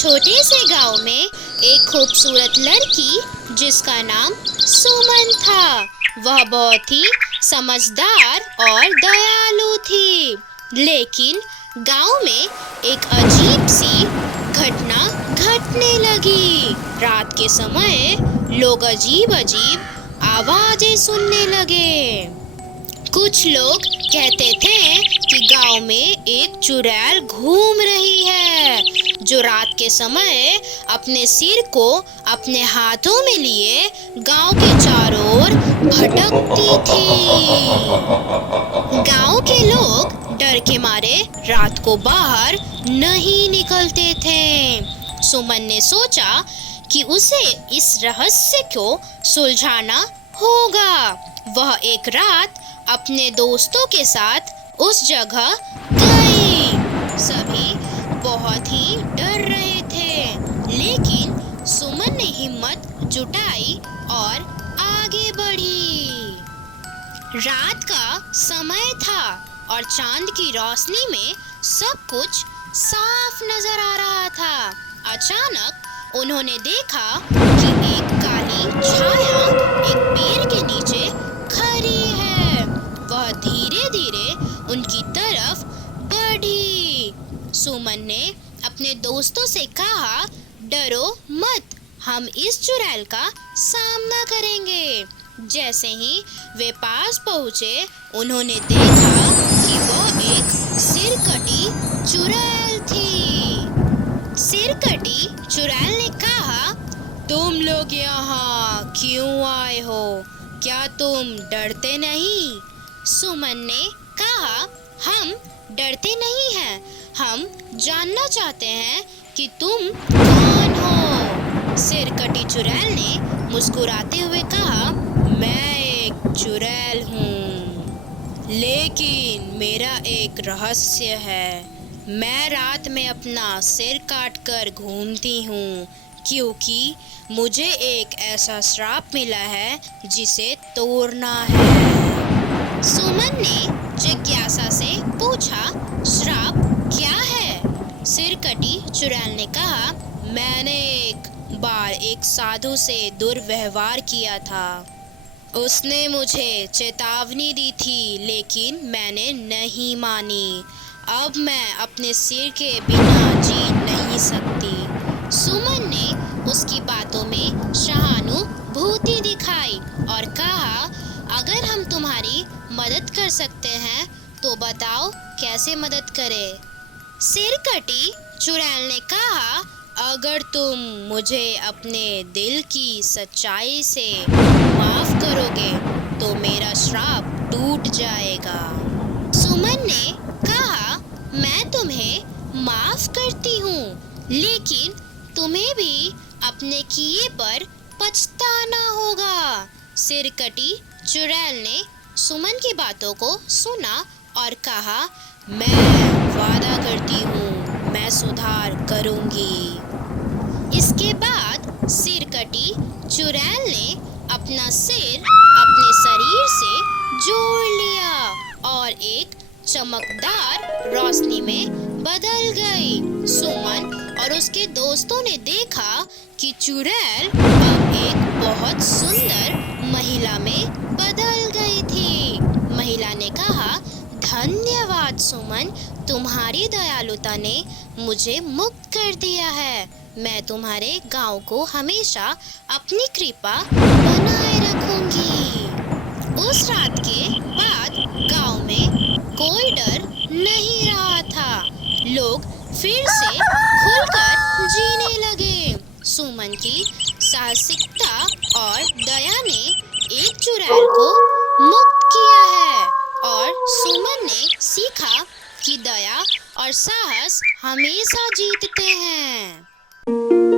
छोटे से गांव में एक खूबसूरत लड़की जिसका नाम सुमन था। वह बहुत ही समझदार और दयालु थी। लेकिन गांव में एक अजीब सी घटना घटने लगी। रात के समय लोग अजीब अजीब आवाजें सुनने लगे। कुछ लोग कहते थे कि गांव में एक चुड़ैल घूम रही है जो रात के समय अपने सिर को अपने हाथों में लिए गांव के चारों ओर भटकती थी। गांव के लोग डर के मारे रात को बाहर नहीं निकलते थे। सुमन ने सोचा कि उसे इस रहस्य को सुलझाना होगा। वह एक रात अपने दोस्तों के साथ उस जगह गई। सभी बहुत ही डर रहे थे, लेकिन सुमन ने हिम्मत जुटाई और आगे बढ़ी। रात का समय था और चांद की रोशनी में सब कुछ साफ नजर आ रहा था। अचानक उन्होंने देखा कि एक काली छाया एक पेड़ के नीचे खड़ी है। वह धीरे धीरे उनकी तरफ बढ़ी। सुमन ने अपने दोस्तों से कहा, डरो मत, हम इस चुड़ैल का सामना करेंगे। जैसे ही वे पास पहुंचे, उन्होंने देखा कि वह एक सिरकटी चुड़ैल थी। सिरकटी चुड़ैल ने कहा, तुम लोग यहाँ क्यों आए हो? क्या तुम डरते नहीं? सुमन ने कहा, हम डरते नहीं हैं, हम जानना चाहते हैं कि तुम कौन हो। सिरकटी चुड़ैल ने मुस्कुराते हुए कहा, मैं एक चुड़ैल हूँ, लेकिन मेरा एक रहस्य है। मैं रात में अपना सिर काट कर घूमती हूँ क्योंकि मुझे एक ऐसा श्राप मिला है जिसे तोड़ना है। सुमन ने जिज्ञासा से पूछा, श्राप क्या है? सिरकटी चुड़ैल ने कहा, मैंने एक बार एक साधु से दुर्व्यवहार किया था। उसने मुझे चेतावनी दी थी, लेकिन मैंने नहीं मानी। अब मैं अपने सिर के बिना जी नहीं सकती। सुमन ने उसकी बातों में सहानुभूति दिखाई और कहा, अगर हम तुम्हारी मदद कर सकते हैं तो बताओ कैसे मदद करें। सिरकटी चुड़ैल ने कहा, अगर तुम मुझे अपने दिल की सच्चाई से माफ करोगे तो मेरा श्राप टूट जाएगा। सुमन ने कहा, मैं तुम्हें माफ करती हूँ, लेकिन तुम्हें भी अपने किए पर पछताना होगा। सिरकटी चुड़ैल ने सुमन की बातों को सुना और कहा, मैं वादा करती हूँ, मैं सुधार करूँगी। इसके बाद सिरकटी चुड़ैल ने अपना सिर अपने शरीर से जोड़ लिया और एक चमकदार रोशनी में बदल गई। सुमन और उसके दोस्तों ने देखा कि चुड़ैल अब एक बहुत सुंदर महिला में बदल गई थी। महिला ने कहा, धन्यवाद सुमन, तुम्हारी दयालुता ने मुझे मुक्त कर दिया है। मैं तुम्हारे गांव को हमेशा अपनी कृपा बनाए रखूंगी। उस रात के बाद गांव में कोई डर नहीं रहा था। लोग फिर से खुलकर जीने लगे। सुमन की साहसिकता और दया ने एक चुड़ैल को मुक्त किया है और सुमन ने सीखा कि दया और साहस हमेशा जीतते हैं।